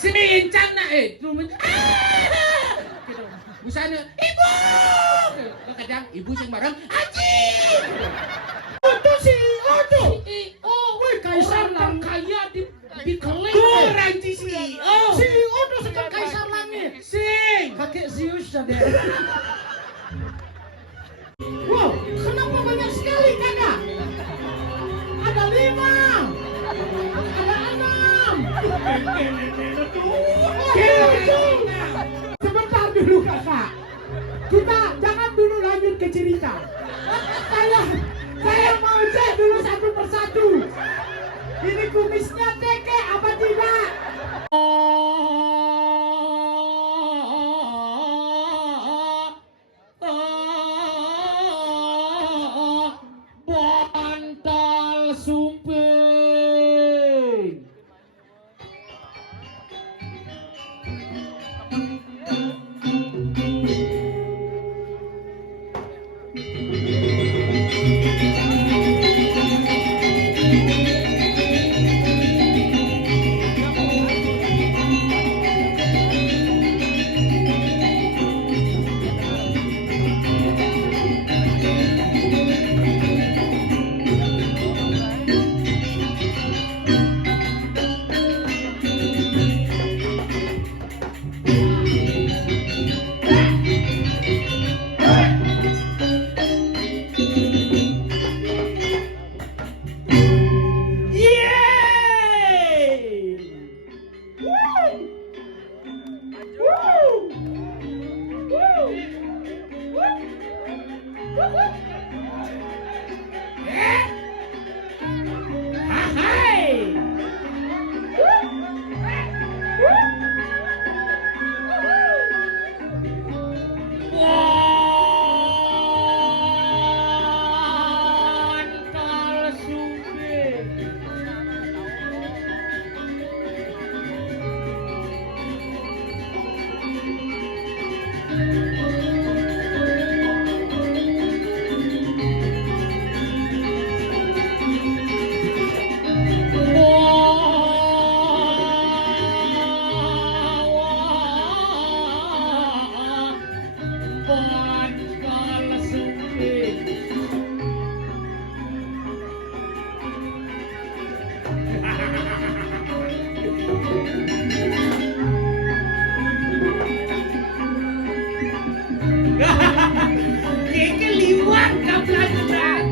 Sincang na gitu. Busanya, ibu. Kadang ibu sing marang, aji. Itu si Odo. Oh, Wih, kaisar lang. kaya di keling. Kurang si Oh. Si Odo sekarang kaisar langit. Sing. Kakek Zeus ada. Wow, kenapa banyak sekali kakak? Ada 5. Ada 6. Sebentar dulu kakak. Kita jangan dulu lanjut ke cerita. Saya mau cek dulu satu persatu. Ini kumisnya teke apa tidak? Bantal sumping. Bantal sumping. Bantal sumping. Kayaknya liwat gak pelajaran.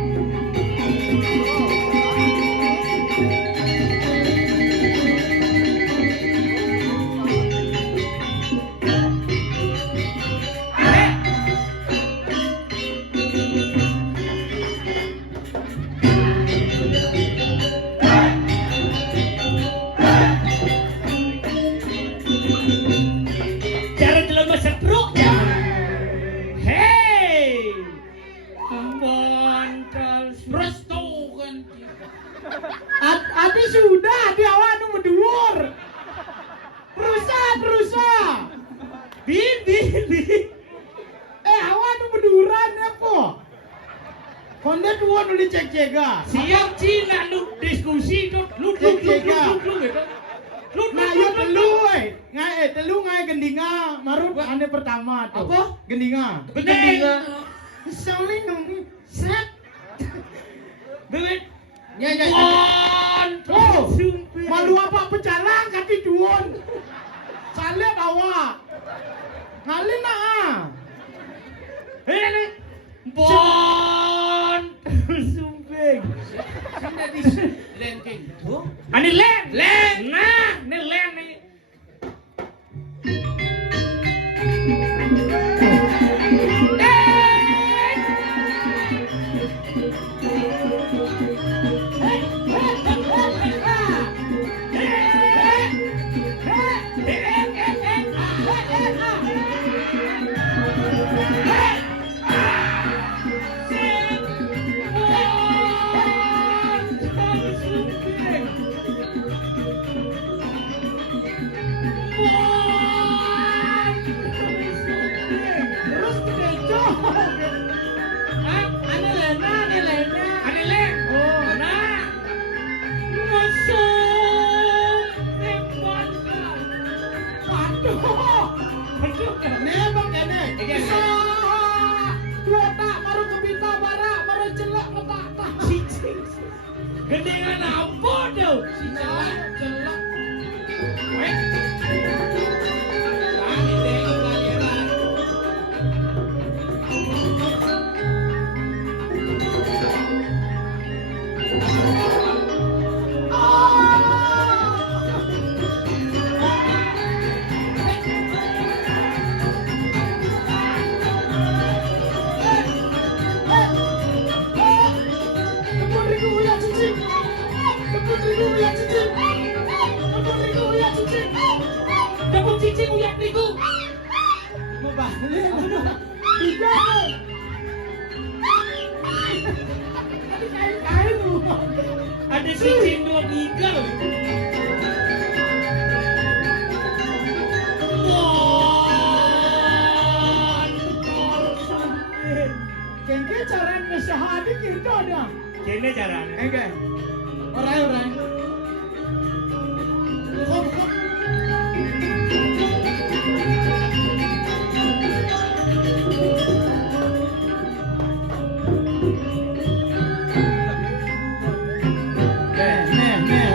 Cara jelema setruk ya. Hey, bantal resto kan. Adi sudah di awak nu mendur. Rusak. Bi. Awak nu menduran apa? Konde tuan nu dicek-cega. Siap Cina lu diskusi lu gitu. Nah, yo telu telu ngai gendinga marut ane pertama tuh. Apa? Gendinga. Gendinga. Saling dong. Set. Bebet. Ya. Oh, malu apa pecalang kati tuan. Salet awak. Ngalin ah. Ini bantal sumping. Sini di lenking tuh. Ani len. Nah, ini len nih. Nembak kene. Bisa. Kuota baru kebita bara, baru celak ngetata. Cicing. Gendingan apa tuh? Si celak. Wait. Kami tengok kalian. Tepung cicing uyak terigu. Mau balik. Tiga. Kain-kain lu. Ada cicing 2 giga. Kengke caranya ngesahadi gitu dah. Kene caranya. Oke. Orang. Kok.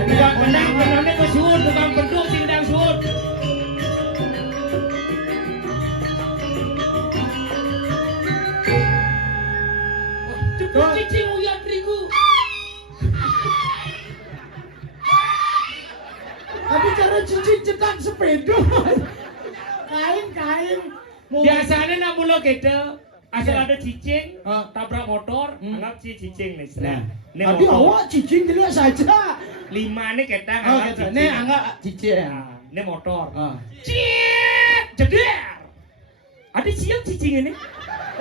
Tukang pendang, pendangnya ke suut, tukang penduk sing ndang suut. Tepung cicing uyak terigu. Tapi cara cicing cetak sepeda. Kain. Biasanya nak mula kita asal ada cicing, Ah. tabrak motor, anggap cicing nih. Nah, Ini tapi motor. awak cicing dulu saja. 5 nih kita Oh, anggap gitu. cicing. Nih anggap cicing. Nah, ini motor. Ah. Cik, jeder. Ada siap cicing ini?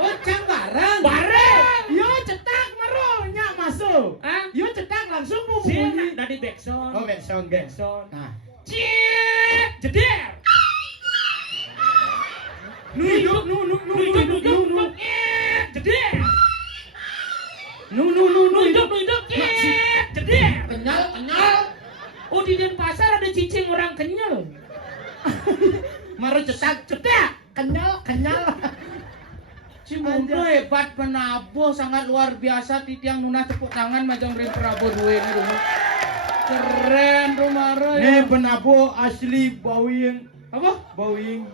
Oh, cang barang. Bareng. Yo cetak maro nyak masuk. Ah? Yo cetak langsung bu Sini bunyi. dari backsound. Oh, backsound. Backsound. Nah. Cik, jeder. Nu hidup. Jeder. Nu Hidup, cik, jeder. Kenyal. Oh, di Denpasar ada cicing orang kenyal. Maro cetak. Kenyal. Cimundo hebat penabuh sangat luar biasa titiang nuna tepuk tangan macam Rin Prabowo dua ini rumah keren rumah Nih penabo asli Bawing. apa Bawing.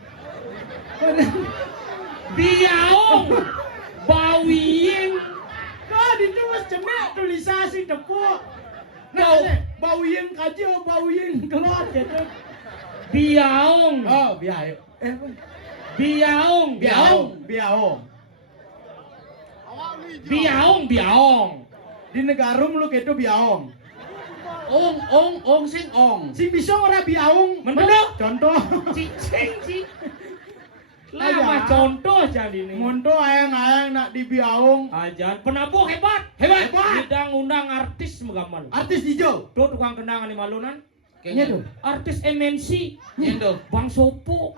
Biaong. Bawing. Kau ditulis cemek tulisasi tepuk. Bau. Bawing kaja Bawing keluar gitu. Biaong. Oh, biayo. Biaong. Biaong. Di negarum lu gitu biaong. ong sing ong Sing bisa ora biaong. Menurut? Contoh. Cicing sih. Aja. Lama contoh jadi ini. Monto ayang-ayang nak di biaong. Ajan penabuh hebat. Hebat. Undang artis megamal. Artis hijau. Tuh tukang kendangan di Malunan. Iya tuh. Artis MNC. Nyendo. Bang Sopo.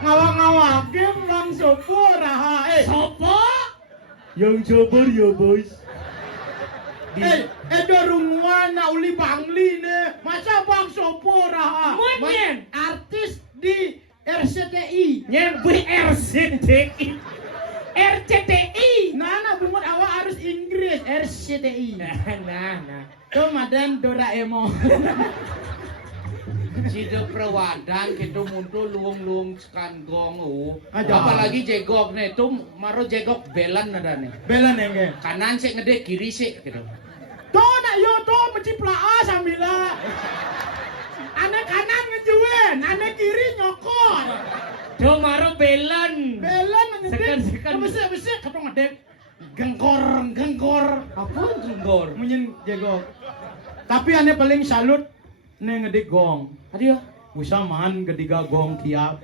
Ngawak-ngawak game Bang Sopo raha. Sopo? Yang sabar ya, boys. Edo rumuan na uli bangli ne. Masa Bang Sopo raha? Monyen. Artis di RCTI. Yang RCTI. RCTI. Nah, bumut awak harus Inggris RCTI. Nah. Tuh Madan Doraemon. Cide perwadan gitu muncul luung kanggong Aja. apalagi jegok nih tuh maro jegok belan ada nih Bela nengge. kanan sih ngede kiri sih gitu Tuh nak yo tuh menciplaa sambil Anak kanan ngejuin, anak kiri nyokot. Tuh maro belan. Belan ngedek. Sekan. Besek katong ngedek. Genggor. Apa jenggor? Munyin jegok. Tapi ane paling salut ne ngedek gong. Adio. Usaman ketiga gong kiap.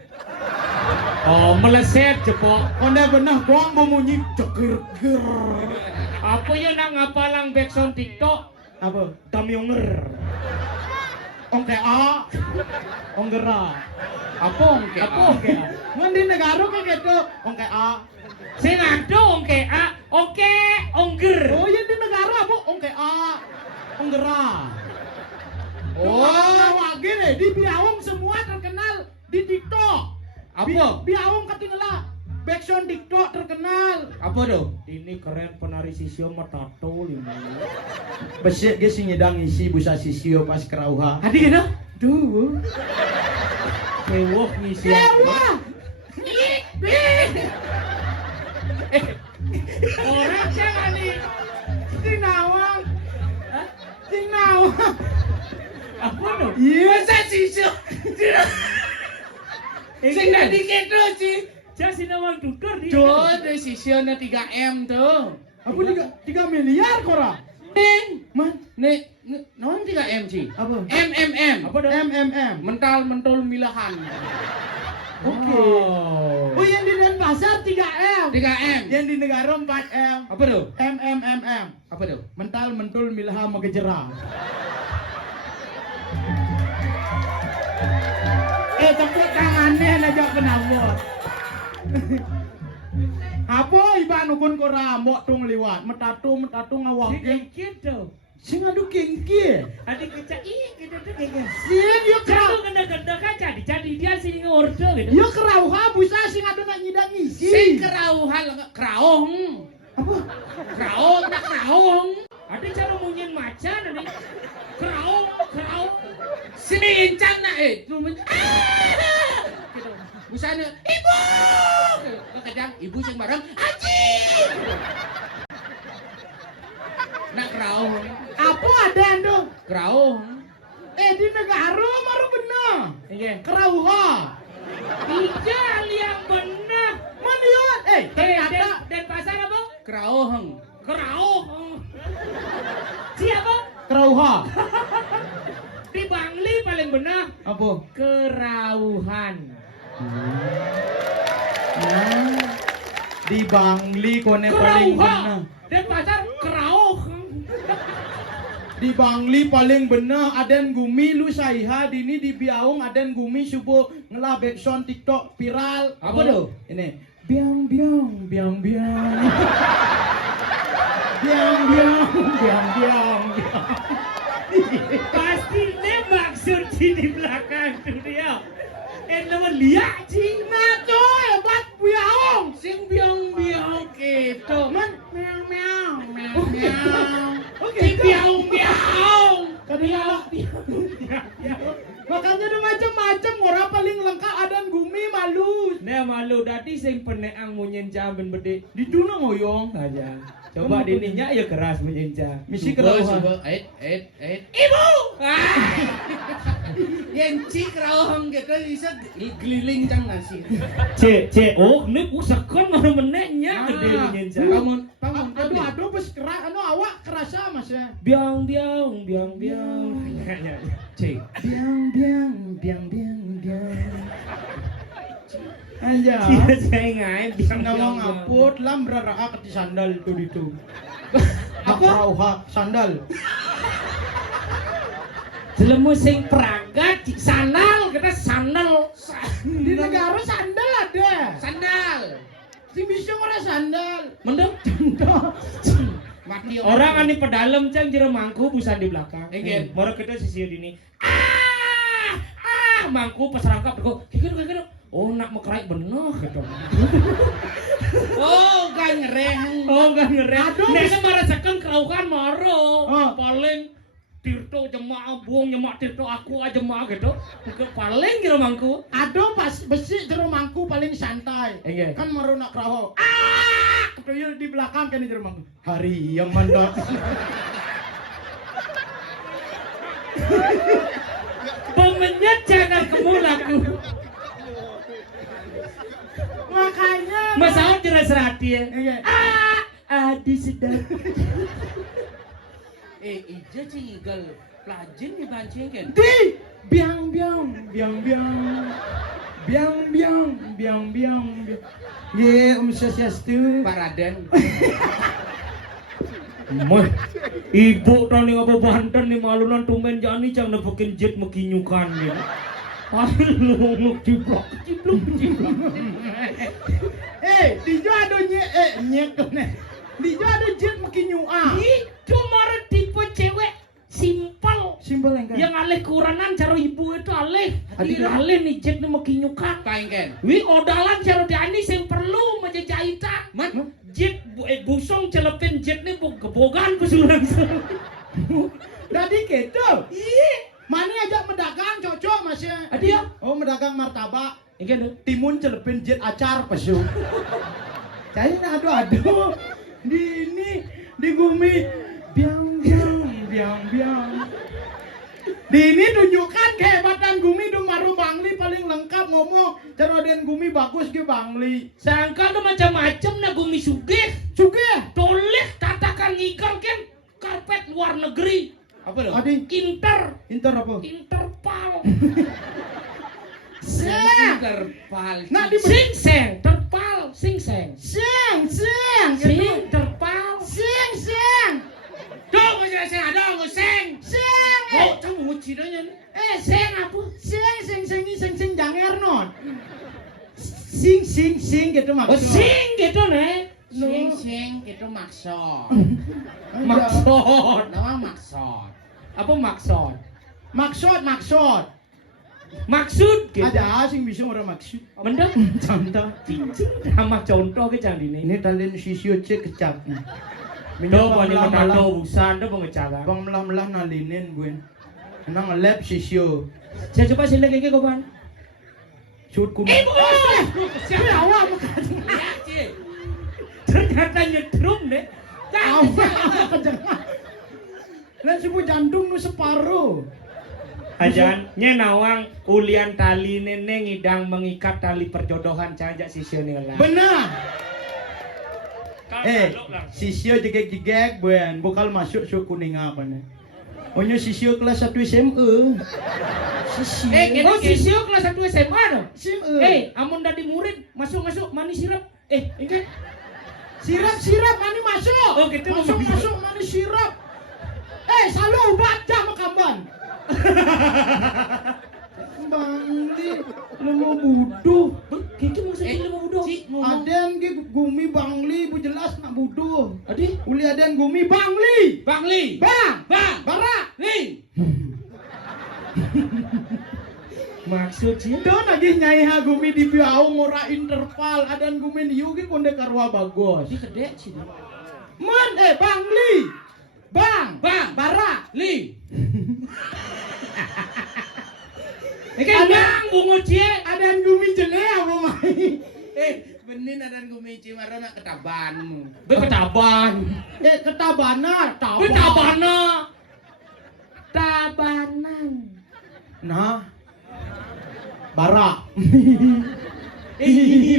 Oh, meleset cepok. Konde benah gong bemunyi ceger. Apa ya nak ngapalang backsound TikTok? Apa? Tamyonger. Ong A. Ong gera. apa ongke Apa oke? Mun di negara kayak gitu. Ong A. Sing ado oke A, oke ongger. Oh iya di negara apa? Ong A. Ong gera. oh Ngawak gini, di Biawung semua terkenal di TikTok. Apa? Biawung ketinggalan backsound TikTok terkenal. Apa tuh? Ini keren penari sisio mah tato lima. Besek ge sing ngedang isi busa sisio pas kerauha. Hadi gitu? Duh. Kewok ngisi. Dewa. Orang jangan nih. Sinawang. Sinawang. Apa tuh? Iya. Masa sisyo? Sing tadi gitu sih. Jangan sinawang tutur dia. Tuh, ada sisyo na 3M tuh. Apa 3 miliar kora? Neng, Man, nek, non 3M sih. apa? MMM. Apa dah? MMM. Mental mentul milahan. Oke. Oh. Oh, yang di Denpasar 3M. 3M. Yang di negara 4M. Apa tuh? MMMM. Apa tuh? Mental mentul milha magejera. Tepuk tangannya aja penabot. Apa iba nukun ko rambok tung liwat metatu ngawak Sikit tuh. sing adu kengki. Adik kaca kita tuh kayak Sing yo Kalau kerau. ganda-ganda kaca dicari dia sini ngorde gitu. Yo kerauha busa sing adu nak nyidang isi. Sing kerauhan, keraung. Apa? Keraung, tak keraung. Ada cara munyin macan nih. Kerau. Sini incang nak tuh gitu. Busana, ibu. Kadang ibu sing bareng, aji. Nak keraung. Apa ada ando? Keraung. Di negara maru bener. Iya. Kerauha. Tidak yang benar. Maniot. Ternyata Dan pasar apa? Keraung. Kerau. Siapa? kerauha. Di Bangli paling benar. Apa? Kerauhan. Nah, di Bangli kone paling bener. Kerauhan. Dan pasar kerau. Di Bangli paling bener aden gumi lu saiha dini di Biawung aden gumi subuh ngelah backsound TikTok viral. Apa tuh? Ini biang biang biang biang. Biang biang biang biang. Pasti ne maksud di belakang tuh dia. Nama liak sih. Nah tuh hebat Biawung. Sing biang-biang gitu. Man, Meow meow meow meow. oke. Sing biang-biang. Kadang makanya ada macam-macam orang paling lengkap adan gumi malu. Nah malu dati sing peneang munyin jamben bede. Di dunia ngoyong. Aja. Coba dininya ya keras munyin jam. Misi Coba, kerauha. coba. Ibu. Yang cik kerauhang gitu bisa geliling cang nasi. Oh, ini usahakan mana meneknya gede munyin jam. Bangun. Aduh bes keras anu awak kerasa Mas ya. Biang. Cek. Biang biang biang biang biang. Aja. Saya ngain biang. Sandal ngaput lam berara ke sandal itu. Apa? Kerauha sandal. Jelemu sing pragat sandal, kita sandal. Di negara sandal ada. Sandal. Si bisa ora sandal. Mendem. Mati Orang ani pedalem cang jero mangku busan di belakang. Enggen. Moro kita sisi dini. Mangku pas rangkap kok. Kira. Oh nak mekerai bener gitu. Oh, gak ngereng. Oh enggak ngerem. Aduh, Nek marah sekeng keraukan maro. Oh. Paling Tirto jemaah buang nyemak Tirto aku aja jemaah gitu. Paling kira mangku. Aduh pas besi jero mangku paling santai. Iya. Kan maru nak kerauha. Tuyul di belakang kan di jero mangku. Hari yang mandot. Pemenyet jangan kamu laku. Makanya Masalah jelas serati ya. Iya. Adi sedap. Ija cigal pelajin di bancing kan. Di biang biang biang biang biang biang biang biang. Ye Swastiastu. Pak Raden. Moh, ibu tani apa Banten nih malunan tumen jani cang nepekin jet mekinyukan gitu. Aduh, ciplok. Dijo ada nyek nih. Dijo ada jet mekinyua. Itu marah tipe cewek simpel. Simpel engkan. Yang alih kuranan cara ibu itu alih. Adi, Alih nih jet nih mau kinyukan. Kaengken. Wi odalan cara diani sing perlu menjajahitan. Man, Jet busong celepin jet nih kebogan pesulang. Jadi gitu. Iya. Mani ajak mendagang cocok Mas ya. Adi ya. Oh mendagang martabak. Ingin dong. Timun celepin jet acar pesu. Saya aduh. Di Gumi biang. Di ini tunjukkan kehebatan Gumi dong maru Bangli paling lengkap ngomong. Cara den Gumi bagus ke Bangli. Sangka tuh macam-macam na gumi sugih. Juga. Toleh tatakan ngikang kan karpet luar negeri. apa lo? Adi Inter. inter apa? Interpal. Seng. Terpal. Nah, di Sing seng. Terpal. Sing seng. Seng. Sing terpal. Seng. Dong aja sing ada ngoseng. Seng. Oh, kamu nguci donya nih. Seng apa? Seng janger non. Sing gitu Oh, maksud. sing gitu nih. Sing itu maksud. Maksud. Nama maksud. Apa maksud? Maksud. Maksud gitu. Ada sing bisa orang maksud. Mendem. Contoh. Cincin sama contoh ke candi ini. Ini talent sisio cek kecap. Minum bani matato busan tuh pengecalan. Bang melah nalinin buen. Nang ngelap sisio. Saya coba silek iki kapan? Shoot kum. Siapa awak? Ternyata nyetrum deh. Lah sebut jantung nu separuh. Ajan nyenawang ulian tali nene ngidang mengikat tali perjodohan cajak sisionila. Benar. Sisio jegek buen, bokal masuk shoot kuning apa nih? Onyo sisio kelas 1 SME. Sisio. Oh sisio kelas 1 SMA no? SME. Amun dadi murid masuk mani sirap. Ini Sirap mani masuk. Oh, gitu. Masuk mani sirap. Selalu baca makamban. Bangli, lu mau buduh. Kiki maksudnya lu mau udah. Aden ki Gumi Bangli, bu jelas nak buduh. Adi, Uli aden Gumi Bangli. Bangli. Bang, Barak. Li. maksudnya Don lagi nyai ha Gumi di biau ngora interval aden Gumi yugi konde karwa bagus. di kedek sih. Man Bangli. Bang, Barak. Li. Bang bungu cie. Aden Gumi jele apa mai? Benin ada gumici marah nak ketabanmu. Ketaban. Ketabana, Tabanan. Nah, Barak.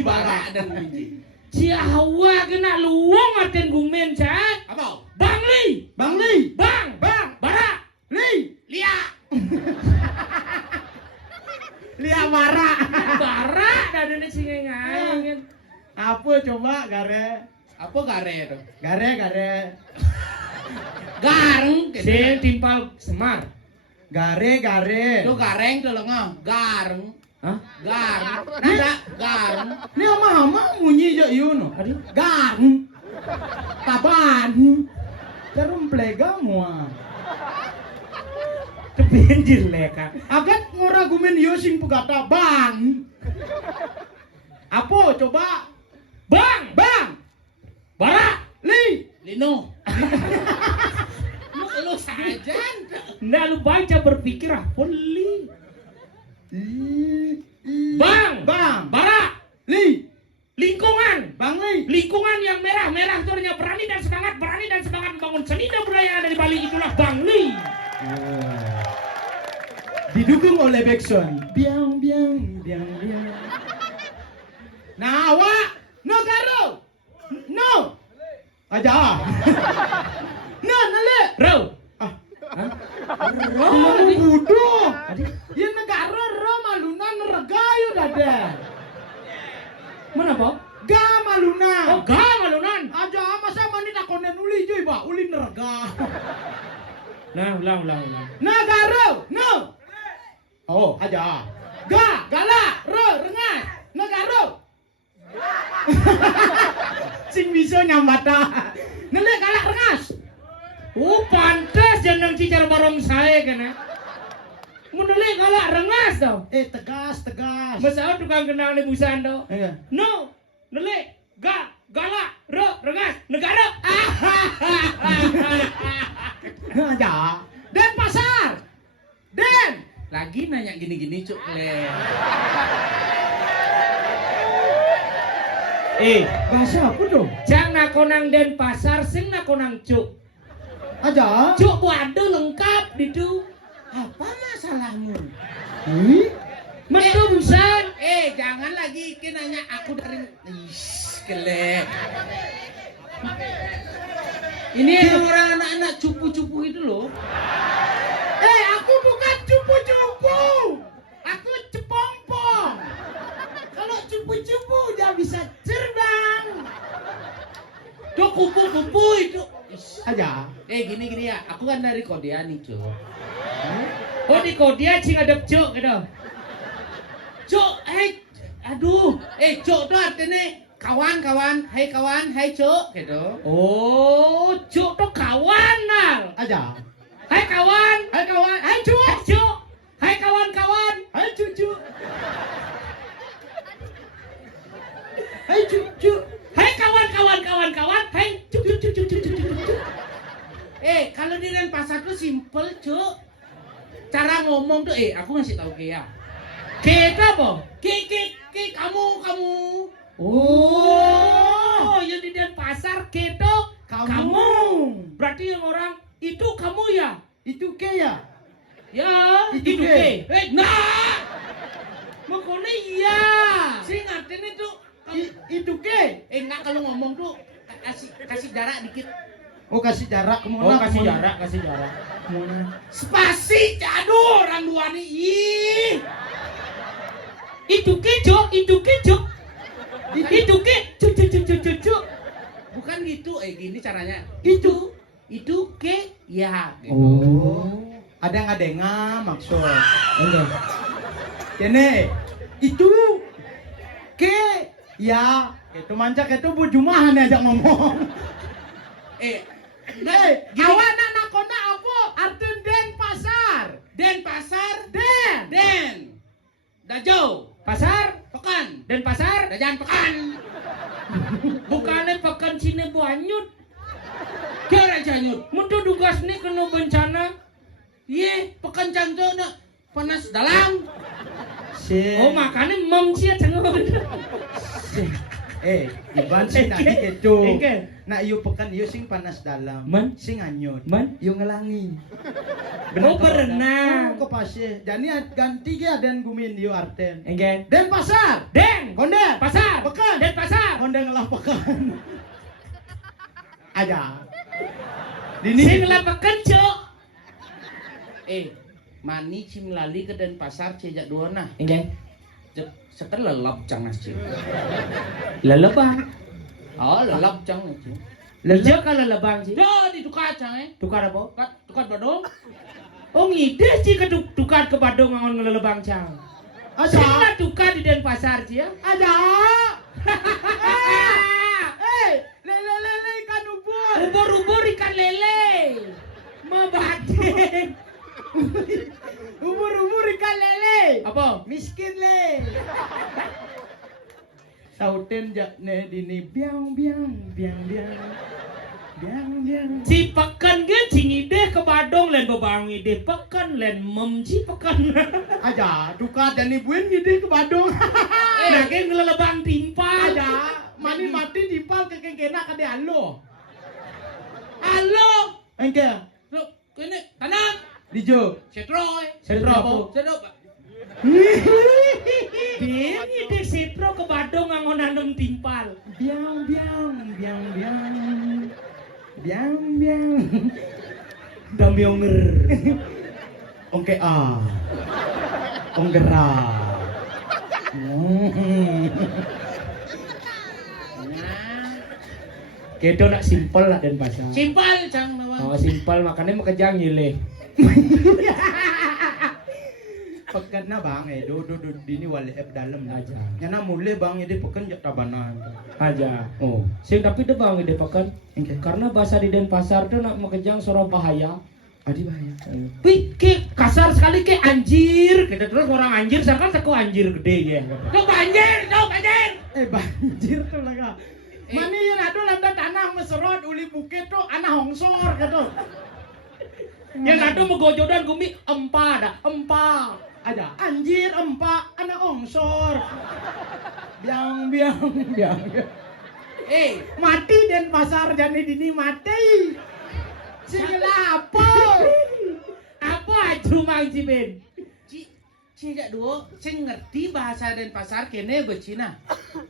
Barak dan gumici. Ciawa kena luang aten gumen cak. Apa? Bangli. Bang. Barak. Lia. Lia Barak. Barak dan ini singengan. Apa coba gare? Apa gare itu? Gare. Gareng. Sing timpal semar. Gare. Itu gareng tuh lengoh. Gareng. Hah? Gareng. Nada gareng. Ni ama munyi jo yuno. Adi? Gang. Taban. Terus plega mua. Kebenjir leka. Agat ngora gumen yo sing pugata bang. Apa coba? Bang. Barak. Lino. Lu saja. Nggak lu baca berpikir apa li? Bang. Barak. Lingkungan. Lingkungan yang merah turnya berani dan semangat membangun seni dan budaya yang ada di Bali itulah Bangli. Didukung oleh Bekson. Biang. Nah, awak no karo. No. Aja. No, nale. Ro. Ah, Ro. bodoh. Adi. Ya negara ro malunan regayo dada. Mana Bob? Ga maluna. Oh, gak malunan. Aja masa mani takonen uli joy ba uli nerga. Nah, ulang. Negara. No. Oh, aja. Gala, ro, rengas. Negara. Sing bisa nyambata. Nele galak rengas. Pantas jangan cicar barong saya kan ya. Menulis galak rengas tau. Tegas. Masa tukang kenal ni busan tau. Iya. No, nulis galak rengas negara. Aja. Den pasar. Den. Lagi nanya gini-gini cuk le. Bahasa apa dong? Jang nakonang den pasar sing nakonang cuk. Aja. Cuk ada lengkap itu. Apa masalahmu? Metu busan. Jangan lagi ke nanya aku dari kelek. Ini orang anak-anak cupu-cupu itu loh. Aku bukan cupu-cupu. Aku cepompong. Kalau cupu-cupu dia bisa terbang. Tuh kupu-kupu itu. Aja. Gini ya. Aku kan dari Kodia nih cuk. Oh di Kodia cing ada cuk gitu. Cuk, aduh. Cuk tuh artinya kawan-kawan. Hai cuk gitu. Oh cuk tuh kawan nal. Aja. Hai kawan. Hai cuk. Cuk. Hai kawan-kawan. Hai cucu. Hai cucu. Hai kawan-kawan. Hai cuk. Kalau di Denpasar tuh simple cuk. Cara ngomong tuh aku ngasih tahu ke ya. Kita apa? Kamu. Oh, yang di Denpasar keto kamu. Berarti yang orang itu kamu ya? Itu ke ya? Ya, Itu itu ke. ke. Nah. Makanya iya. Sing artinya tuh Itu ke? enggak kalau ngomong tuh kasih jarak dikit. Oh kasih jarak kemana? Oh, kasih jarak. Kemana? Spasi, aduh orang dua nih. Ih. Itu ke, Cuk. Cuk. Bukan gitu, gini caranya. Itu. Itu ke ya. Gitu. Oh. Ada ngadenga maksud. Enggak. Kene itu ke ya. Itu mancak itu bujumahan ajak ngomong. Awan anak kona apa? Artun Denpasar. Den. Dajo. Pasar, Pekan. Denpasar. Dajan pekan. Bukannya pekan Cina Banyut. Kira janyut. Mutu tugas nih kena bencana. Ye, pekan cangco na panas dalam. Oh, makanya memcia cengar. Iban sing tadi gitu. Engke. Nak yu pekan yu sing panas dalam. Man? Sing anyut. Man? Yu ngelangi. Oh, berenang. Oh, ke pasir. Jadi ganti ge dan gumin yu arten. Engke. Denpasar. Den. Konde. Pasar. Pekan. Denpasar. Konde ngelah pekan. Aja. Sing lapakan, Cuk. Mani cim lali ke Denpasar cejak dua nah. Engke. Sekan lelap cangas cim. Lelebang. Oh, lelap cangas cim. Leja kalau lebang sih. Jadi tukar cang Tukar apa? Tukar badong. Oh ngide sih ke tukar ke Badung ngangon ngelebang cang. Sing tukar di Denpasar sih ya. Ada. Lele ikan ubur. Ubur-ubur ikan lele. Mabatin. Ubur ikan lele. Apa? Miskin le. Sauten jakne dini biang. Si pekan ge cingide ke Badung len bebang ide pekan len memci pekan. Aja, duka dan ibuin ngide ke Badung. Nage ngelebang timpal. Aja, mani mati dipal ke kengkena kade alo. Halo. Engke, Loh, kene tanam. dijo. Setroy. Setro apa? Sedop. Dia ngide sipro ke Badung ngangon nanem timpal. Biang. Damyonger. Ongke a. Onggera. Nah, Kedo nak simpel lah Denpasar. simpel cang nawang. Oh simpel makanya mau kejang nyileh. Pekan na bang do dini wali dalam Aja. Nyana mulai bang jadi pekan jak tabanan. Aja. Oh. Sing tapi de bang ide pakan. Oke. Karena bahasa di Denpasar tuh nak makejang soro bahaya. Adi bahaya. Wih, ke kasar sekali ke anjir. Kita terus orang anjir, sekarang aku anjir gede ya. Tuh banjir, tuh banjir. Banjir tuh laga. Mani yang ada landa tanah meserot uli bukit tuh anak hongsor gitu. Yang ada megojodan gumi empa empa. Ada anjir empak anak hongsor. Biang. Mati Denpasar jadi dini mati. Sila Apa cuma Cibin? Ci jak duo, sing ngerti bahasa Denpasar kene becina.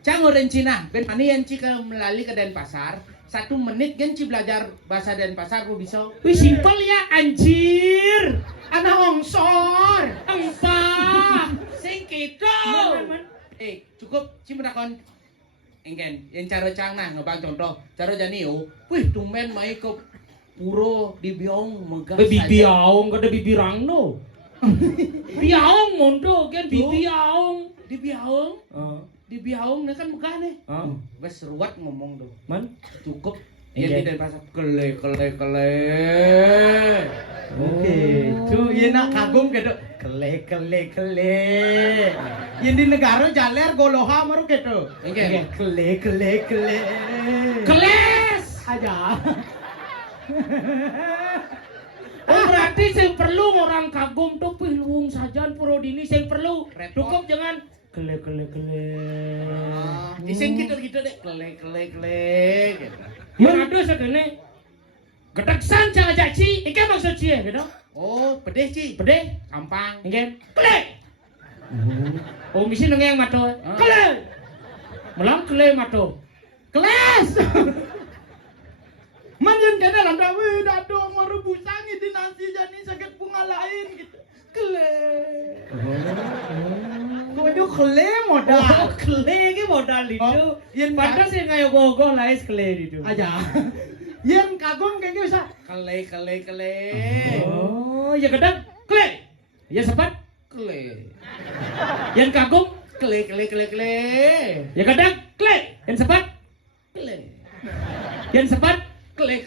Cang orang Cina, ben pani yang ci melalui ke Denpasar, 1 menit kan ci belajar bahasa Denpasar ku bisa. Wih simpel ya anjir. anak hongsor. Empa. Sing gitu. Cukup ci menakon engken yang cara cangna ngebang contoh cara janiu wih tumben mai ke puro di biong megah Bibiaong kada bibirang no. Biaong mondo kan bibiaong. di biaong nih kan megah nih bes ruwet ngomong tuh Man cukup Engken. ya tidak bahasa kele Oke, tuh iya nak kagum gitu. Kele. Yang di negara jaler goloha maru gitu. Engken. Kele. keles. Aja. Oh berarti saya perlu orang kagum tuh piluung sajan puro dini saya perlu. Repot. Cukup jangan kele. Iseng gitu deh kele gitu. Yang ada segini geteksan jangan caci. Ini maksud cie gitu. Oh pedih ci Pede, gampang ingin kele. Oh misi nengeng mato. Kele. Melang kele mato. Kelas. Manjen kena landa we dado maru busangi di nasi jani sakit bunga lain gitu. Kele. Kau kele modal. Oh, kele ki modal itu. Yen Padahal sih kayak gogo lais kele itu. aja. Yen kagum kayak bisa. kele Oh, ya kedap kele. Ya sepat. kele Yang kagum kele ya kedap kele. Yang sepat. kele Yang sepat. kele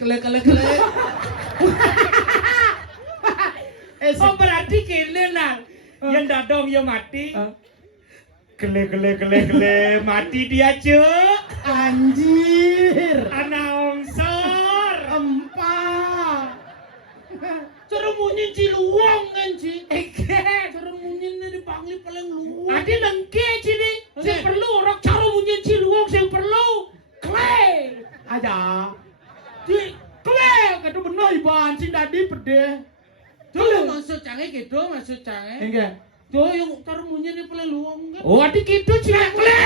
Oh berarti kele lah. Yang dadong ya mati. Kele mati dia cuk. Anjir. Anak ongsor. Empat. cara munyin ci luang kan ci Eke. cara munyin di pangli paling luang Adi lengke cini. Saya perlu orang cara munyin ciluong saya perlu. Kle. Aja. Di Kle kata bener iban sing tadi pede. tuh maksud canggih gitu maksud canggih Enggak. tuh yang cara munyin di paling luang kan Oh adi gitu cina kle.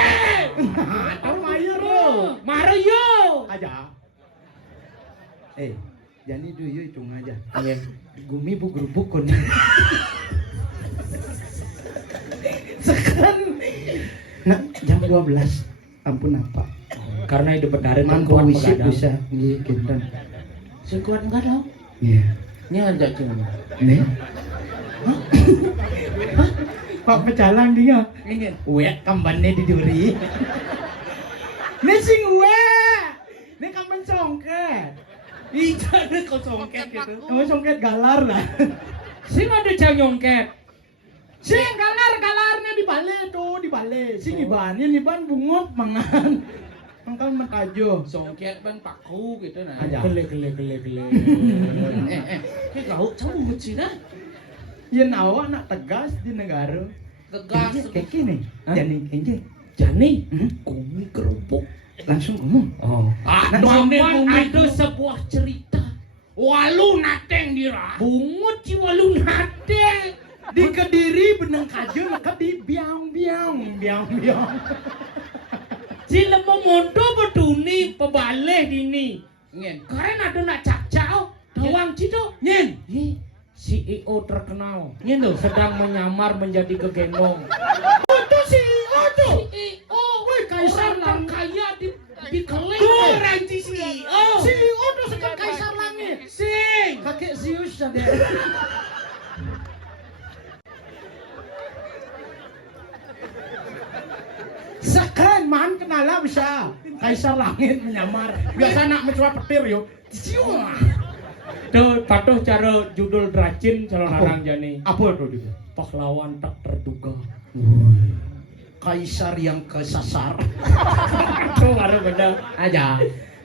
Tahu mayer lo. Maro yo. Aja. Jadi dulu yuk hitung aja. Gumi bu gerubuk kon. Sekarang nak jam 12. Ampun apa? Karena hidup berdarin Mampu wisik bisa gitu. sekuat enggak tau Iya. nya ada cuma Nih. Pak pecalang dia. ingin Wek kambane di duri. Nih sing wek. Nih kamban songket. iya kau songket gitu Kamu songket galar lah. Sing ada jang nyongket. Sing galarnya di bale. Sing iban bungut mangan. Mangkal mentajo. songket ban paku gitu nah Aja. Kele. kayak kau camu Cina Yen awak nak tegas di negara. tegas Kayak gini. Hah? Jadi kenje. Jani. Hmm? Kumi kerupuk. Langsung ngomong. Oh. Namun ada sebuah cerita. walu nateng dira Bungut ci walu nate. Di Kediri beneng kajun di biang. Si lemo mondo beduni pebaleh dini. ingin Karena ada nak cacau. Dawang cido. nyen CEO terkenal. Sedang menyamar menjadi kegendong. Itu CEO tuh. CEO. Wih, kaisar Orang terkaya di keleng. tuh ranci CEO CEO tuh sekarang kaisar langit. sing Kakek Zeus ada. Sekan man kenala bisa. Kaisar langit menyamar. Biasa nak mencoba petir yo. Siua. Tuh patuh cara judul Dracin calon larang jani. Apa tuh dia? Pahlawan tak terduga. Kaisar yang kesasar. Tuh baru beda aja.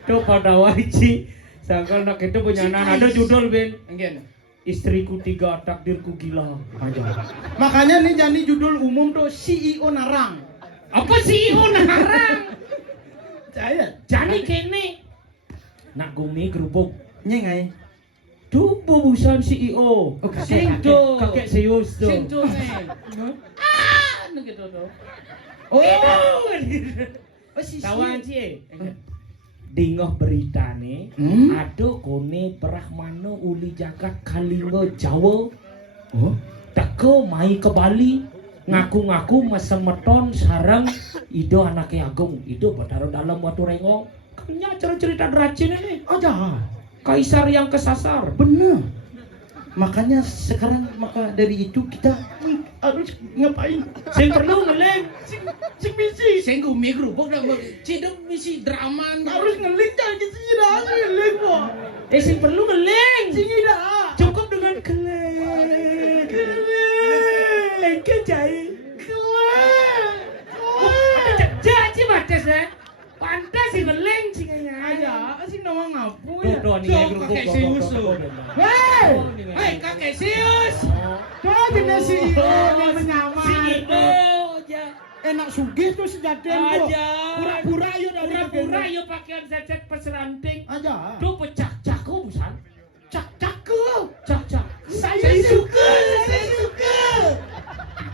Tuh pada wajib. Sangkal nak itu punya anak ada judul Ben. Enggen. Istriku 3, takdirku gila. Aja. Makanya nih jadi judul umum tuh CEO Narang. Apa CEO Narang? Saya Jani kene. Nak gumi gerubuk. nyengai. Tuh bubusan CEO. Oh, kakek, Sing kakek. tuh. Kakek serius tuh. Sing tuh nih. Anu gitu tuh. Oh, Tawan sih. Dingoh berita nih, ada kone Brahmana uli jagat Kalinga Jawa. Oh, Teko mai ke Bali, ngaku-ngaku mesemeton sarang Ido anaknya Agung. Ido bertaruh dalam watu rengong. Kenya cerita Dracin ini. aja. Kaisar yang kesasar. Bener. Makanya sekarang dari itu kita harus ngapain? Sing perlu ngeleng. Sing misi Sing gumi gerubuk dah ciduk misi drama harus ngeling jangan ke sini dah ngeling kok. Sing perlu ngeleng. Sini dah. Cukup dengan keleng. Keleng kejai. Jadi batas ya. Pantas sih ngeleng sih kayaknya. Aja, sing nawang ngapu Tuh, ya. tuh, nih Tuh, gerubuk, kakek tuh, serius tuh, tuh. tuh, tuh. Hei, Hei kakek serius. tuh jenis CEO yang menyamar. CEO aja. Enak sugih tuh sejaden tuh. Aja. Pura-pura yuk dari Pura-pura yo pakaian cecet peseranting. Aja. Tuh pecah caku busan. Cak-caku. Cak. Saya suka.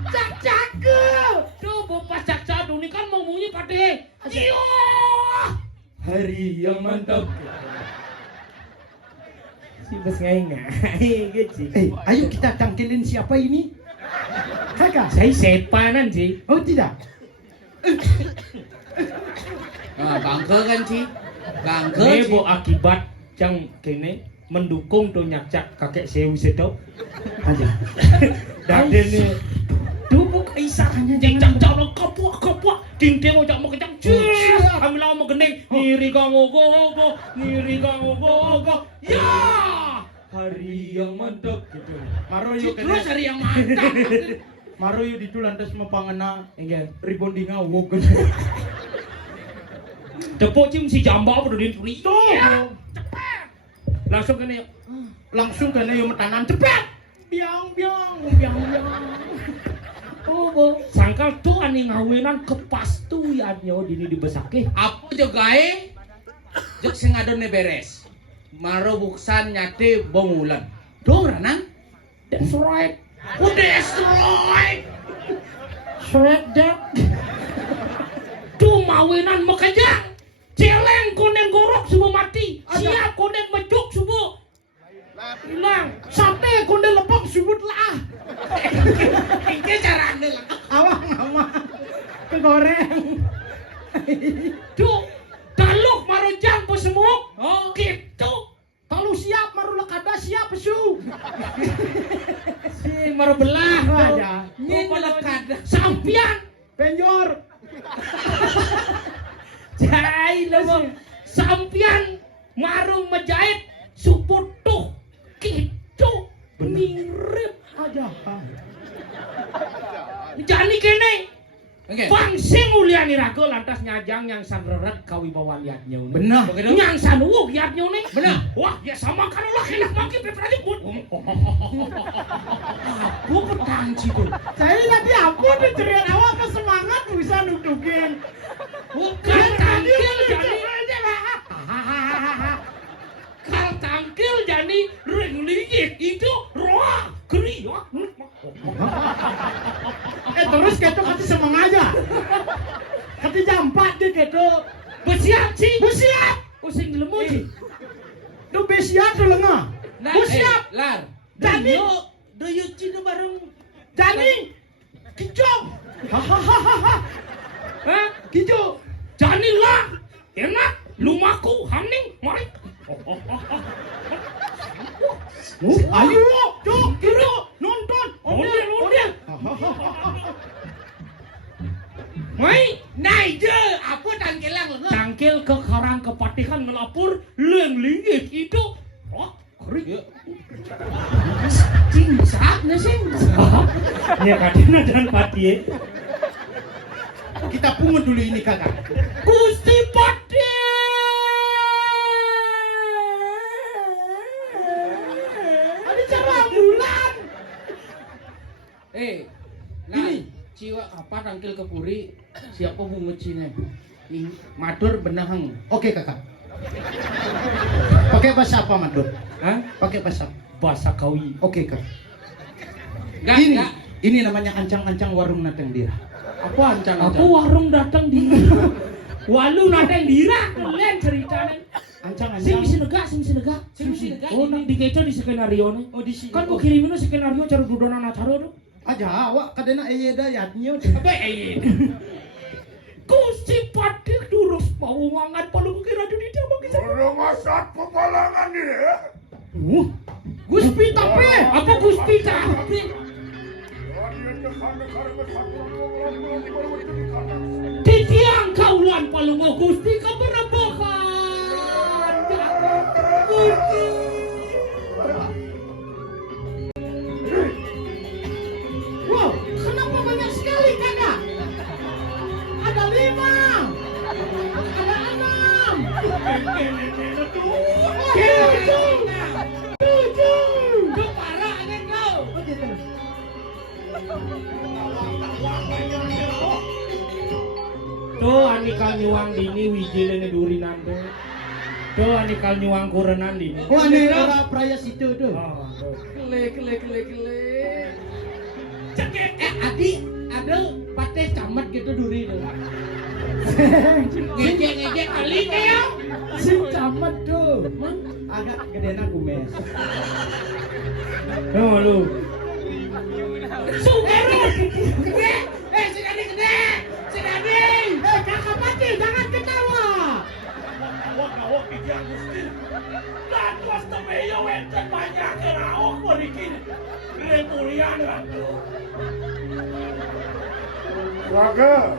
Cak-caku. Tuh bapak cak ini kan mau bunyi pade. Iyo. Hari yang mantap. Si bos ngai gitu. Ayo kita tangkilin siapa ini? Kakak. Saya sepanan sih. Oh tidak. Bangke kan sih. Bangke Ini sih. bo akibat yang kene mendukung tuh nyacak kakek sewu sedok. Aja. Dan ini tubuh kaisarnya jangan jangan kapuk dinding ojak mau kejang ambil mau gening ngiri kang ogo ya hari yang mantap gitu. Maro yuk Terus hari yang mantap. Maro yuk di lantas mepangena Enggak. ribondinga wog. Tepuk cim si jamba apa di turi. Tuh. Langsung kene Langsung kena yuk metanan cepet. Biang. oh bo sangkal tuh ani ngawinan kepastuyannya dini dibesake. Apa juga jok sing adone beres. Maro buksan nyate bongulan. Dong ranang. That's right. Udah destroy. Shred that. Tuh mawinan makanya celeng konen gorok subuh mati. Siap konen mejuk subuh. Hilang. Sate konde lepok subut lah. Iki carane lah. Awang kegoreng. Tuh taluk marojang pesemuk. Oh, Gitu. Kalau siap maru lekada siap pesu. Si maro belah. Aja. ini lekada. Sampian. Penjor. Jai lo sampian marung menjahit suputuh gitu mirip Aja. jani kene Oke. bangsing uliani rago lantas nyajang yang sanreret kawibawan yatnya Benar. Begitu? yang sanuwuh yatnya nih Benar. wah ya sama kan ulah enak maki pepranya pun aku petangci tuh Saya tadi aku nih ceria awal ke semangat bisa nudukin. bukan tangkil jani kal tangkil jani ring liik itu roa geri ya Terus gitu kasih semangat aja. Kasih jampat deh gitu. bersiap sih Bersiap. pusing lemu sih Duh besiap tuh lengah. Bersiap. Lar. Jani. Doyo cina bareng. Jani. Kijau. Hahaha. hah Kijau. jani lah enak lumaku haning mari Ayo, cok, kira, nonton, ondel ondel Mai, Nai je, apa tangkelang lengan? cangkil ke karang kepatihan melapor leng linggih itu. Oh, kering. Cing sak na sing. Ya kadang dan pati. Kita pungut dulu ini kakak. Gusti Pati. Ada cara bulan. Ini ciwa apa tangkil ke puri? Siapa bungut cina? Matur benahang. Oke kakak. Pakai bahasa apa Madut? Hah? Pakai bahasa. Bahasa Kawi. Oke kak. Gak. Ini namanya ancang-ancang warung nateng dira. Apa ancang? Aku warung datang di walu datang dira kalian ceritanya. Ancang-ancang. Sing bisa negak. Oh, nang dikeco di skenario nih. Oh di sini. Kan kok kirimin skenario cara dudonan acara tuh. Aja awak kadena dayatnya. Apa Gusti Pati durus mau mangan palu kira di dia bagi Orang asat pepalangan ni. Gusti tapi. apa Gusti Tapi titiang kaulan palungo Gusti keberebokan Gusti. Wow, kenapa banyak sekali kakak? Ada 5. Ada 6. 7. Keparah kan kau. Tuh anikal nyuang dini wijilene durinan tuh. Tuh anikal nyuang kurenan dini. Oh ini orang peraya situ tuh. Kele. Adi, ada pateh camat gitu duri tuh. Ngejek kali kayak. Si camat tuh. Agak gedena kumes. Tuh lu. Sugero. Gede. Si Dadi gede. Si Dadi. Kakak Pati jangan ketawa. Awak iki Gusti. Dan tuas temeyo enten banyak awak berikin. Remulian atu. Raga,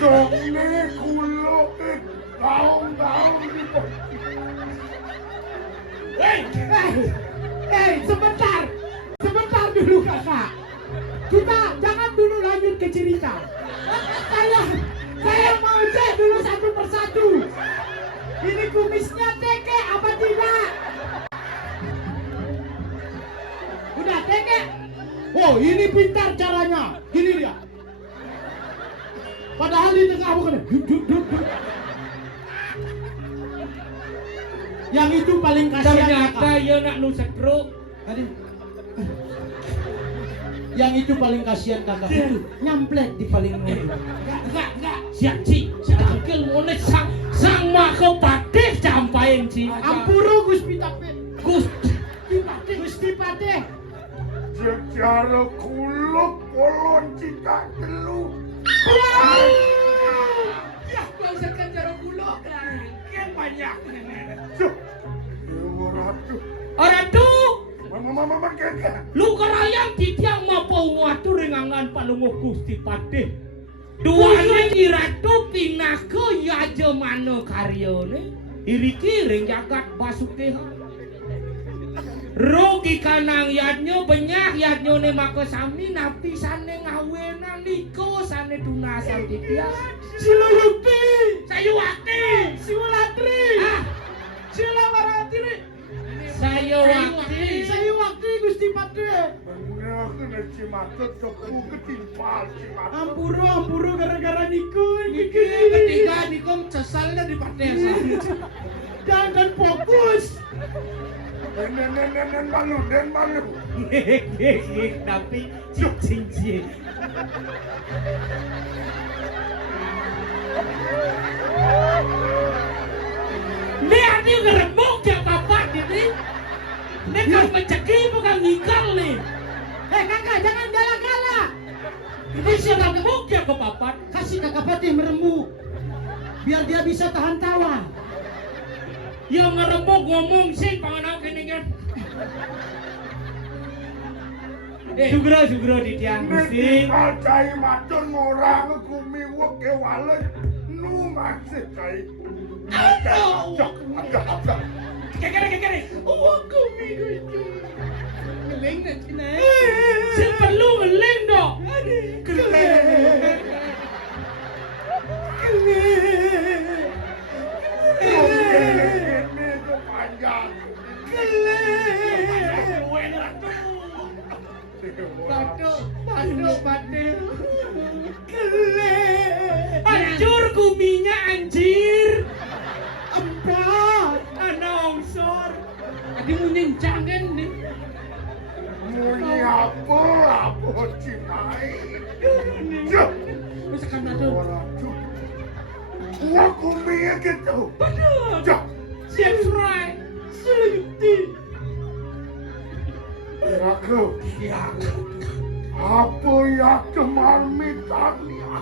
dong ni kulo tahun-tahun ni. Hei, sebentar dulu kakak. Kita jangan dulu lanjut ke cerita. Saya mau cek dulu satu persatu. Ini kumisnya teke apa tidak? Udah teke. Oh, ini pintar caranya. Gini dia. Padahal di tengah bukan. Yang itu paling kasihan. Ternyata ya nak nu setruk. Tadi. Yang itu paling kasihan kakak itu nyamplet di paling ujung. Enggak. Siap ci. Cangkil mulai sang mako patih campain ci. Ampuro Gusti Tapi. Gusti Pati. Secara kulo polon cita telu. Ya, kau sekan cara bulok. Kan banyak. Orang tu Mama kaya. lu kerayang titiang mapau ngatur rengangan palungo Gusti Patih. Duanya diratu pinake yajemane karyane. Iriki ring jagat basukehan. Rogi kanang yadnyo banyak yadnyo ne maka sami napi sane ngawenan niko sane dunasan titiang. Silayukti. Sayuwakti. Siwulatri. Silamarati. Sayuwakti. Sayuwakti Gusti Pati. Benar kena cimatet kepu ketimpal cimatet. Ampuro gara-gara Niko. Ketiga Nikom sesalnya di partai. Jangan fokus. Den malu. Tapi cing. Dia ngerembuk ya bapak ini. Dia kan mencegi bukan ngikal nih. Kakak jangan galak-galak. Ini si rembuk ya ke bapak. Kasih kakak Pati merembuk. Biar dia bisa tahan tawa. Yang ngerembuk ngomong sih panganau kini kan. Sugro di tiang Gusti. Nek cai matur ngorang kumiwek ke walen nu maksud cai. Ada. Kekere. Oh, kumi Gusti. Ngeling na Cina. Sing perlu ngeling dok. Ini tuh panjang. Batuk. Hancur kuminya anjir. Empat. Ana ongsor. Tadi mau nincang kan nih. Muni apa Cimai? Cuk. Masa kan ada. Gua kuminya gitu. Bener. Cuk. That's right. Seliti. Aku. Apa yang kemarmitannya?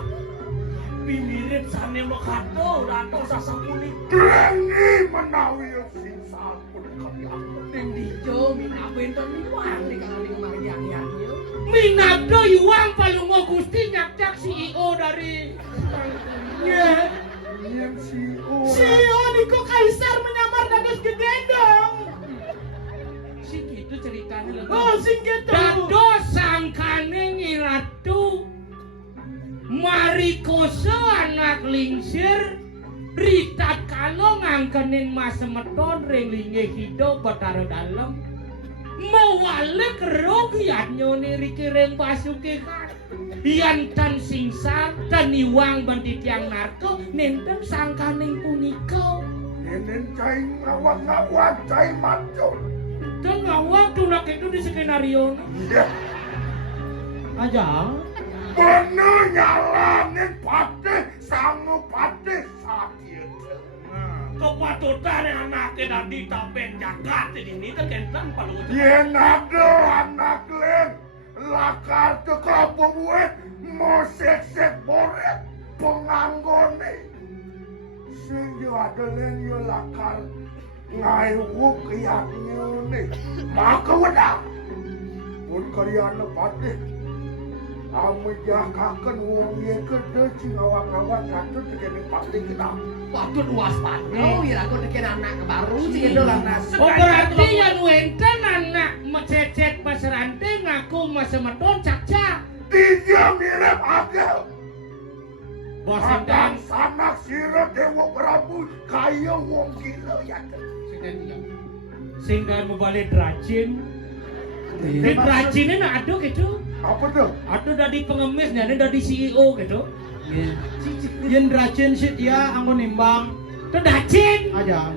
Mirip sane makato dato sasapuni. Krengi menawi sing sampun kami aku. Neng dijo minapin ton minuan nih kalau ning marian yo. Minabdo Yuang Palungo Gusti nyakcak CEO dari Yang CEO Niko Kaisar menyamar dados gedendong. Si gitu ceritanya lho. Oh sing gitu. Dados sangkane ngiratu Marikoso anak lingsir Rita kalo ngangkenin mas semeton ring linge hidup batara dalam mawalek rogiat nyoni riki ring pasukikan yan tan singsar tan iwang banti tiang narko nenten sangkaning punika Nenen cai ngawak cai macul. dan ngawak tulak itu di skenario Iya. aja Bener nyalanin pate sanggup pate sakit. kepatutan yang anaknya tadi tapen jagat ini terkentan palu Yen ada anak len lakar ke kampung gue mau sek boret penganggone. Sing yo ada len yo lakar ngaiwuk kayaknya nih. Maka wadah pun karyana pate. Amu jakakan wong ye kede cing awak-awak katut tekene pate kita. Patut waspada. Ya aku teken anak baru sih itu lah. oh berarti yang wenten anak cecet pas rante ngaku mas semeton cak-cak Dia mirip agel. bosan Kadang dan sanak sira Dewa Prabu kaya wong gila ya. sehingga membalik rajin dan rajinnya nak ada gitu Apa tuh? ada dari pengemis dan dari CEO gitu Yen rajin sih dia anggo nimbang itu rajin aja.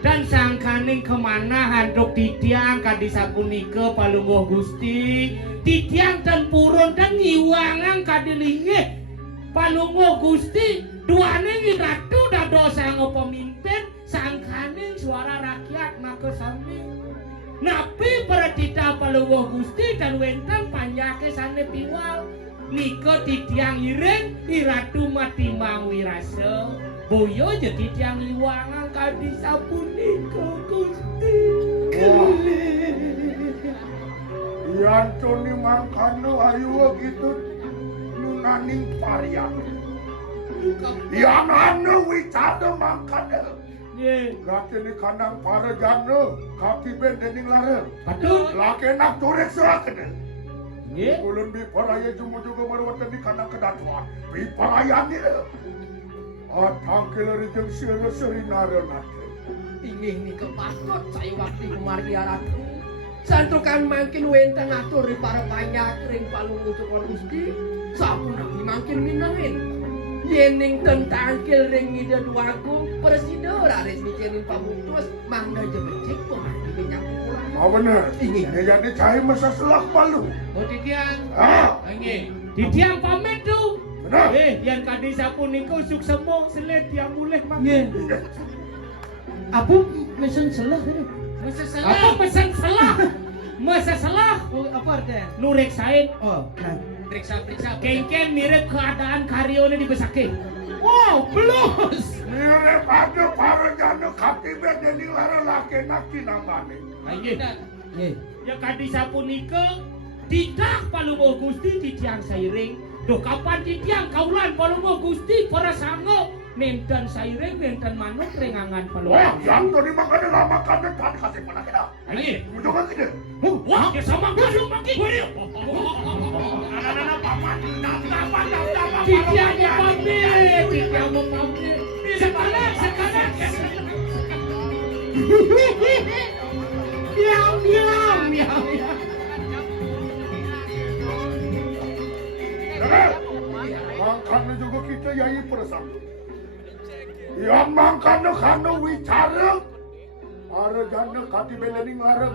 dan sangkaning kemana handuk titiang kadisa punika palungguh Gusti titiang dan purun dan ngiwangan kadilinge palungguh Gusti duane ratu dan dosa pemimpin sangkaning suara rakyat maka sami napi peretita palungguh Gusti dan wenten panjake sane piwal niko titiang iring iratu mati mawirasa boyo jadi tiang iwangan kadisa punika Gusti Yan coni mangkano ayo gitu nunaning parian. Yang anu wicada mangkano. ye Laki kandang para jana kaki bendening lara. patut Laki nak turek serakan. ye Ulun bi paraya jumu juga marwatan di kandang kedatuan. Bi paraya ni le. Atang kelari jeng sira serinara nate. Ingih ni kepatut saya waktu kemari ratu. Santukan makin wenten atur di para banyak ring palung ucapon Gusti. Sapun nabi makin minahin. Yening tentangkil ring ida duagung presiden raris mikirin pamutus mangga jebecik pemandi minyak ukuran. Ah bener. Ini. Ini jadi cahaya masa selak palu. oh titiang Ah, ange titiang pamit tu benar. yang kadisa punika usuk semong selet yang mulai Ngen. makin Apa mesen salah ini? Masa apa salah. pesan salah masa salah Oh, apa artinya? nurek sain Oh, nah. Periksa-periksa. kengken mirip keadaan karyone di besake wow plus Mirip ada para jana kaki bendening lara laki nak kinamane. ayo Ya kadi sapunika tidak palungo Gusti titiang sairing. Duh kapan titiang kaulan palungo Gusti para sanggup menten sairing menten manuk rengangan palungo. Wah, yang tadi makan lama kan tadi kasih pernah kita. Ayo. Udah kan kita. Wah, ya sama kasih maki. Anak-anak paman, dapat. Titiang ya pamit, titiang mau pamit. Sekarang. Miau. Makanya juga kita yai persang. Ya makanya karena wicara. Ada jana kati belening ada